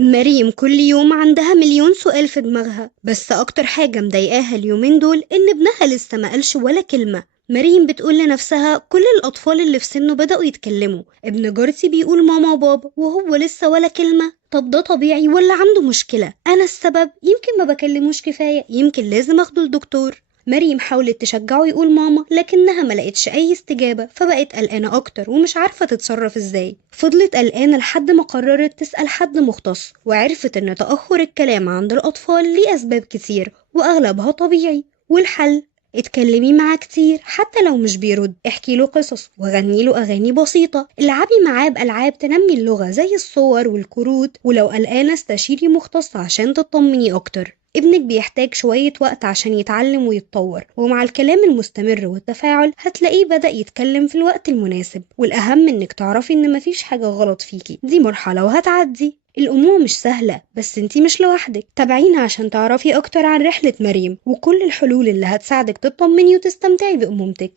مريم كل يوم عندها مليون سؤال في دماغها، بس أكتر حاجة مضايقاها اليومين دول إن ابنها لسه ما قالش ولا كلمة. مريم بتقول لنفسها كل الأطفال اللي في سنه بدأوا يتكلموا، ابن جارتي بيقول ماما وبابا وهو لسه ولا كلمة. طب ده طبيعي ولا عنده مشكلة؟ أنا السبب؟ يمكن ما بكلموش كفاية، يمكن لازم أخده لدكتور. مريم حاولت تشجعه يقول ماما لكنها ما لقتش أي استجابة، فبقت قلقانة أكتر ومش عارفة تتصرف إزاي. فضلت قلقانة لحد ما قررت تسأل حد مختص، وعرفت إن تأخر الكلام عند الأطفال ليه أسباب كتير وأغلبها طبيعي. والحل؟ اتكلمي معاه كتير حتى لو مش بيرد، احكي له قصص وغني له أغاني بسيطة، العبي معاه بألعاب تنمي اللغة زي الصور والكروت، ولو قلقانة استشيري مختص عشان تطمني أكتر. ابنك بيحتاج شوية وقت عشان يتعلم ويتطور، ومع الكلام المستمر والتفاعل هتلاقيه بدأ يتكلم في الوقت المناسب. والأهم إنك تعرفي إن مفيش حاجة غلط فيكي، دي مرحلة وهتعدي. الأمومة مش سهلة، بس انتي مش لوحدك. تابعينا عشان تعرفي أكتر عن رحلة مريم وكل الحلول اللي هتساعدك تطمني وتستمتعي بأمومتك.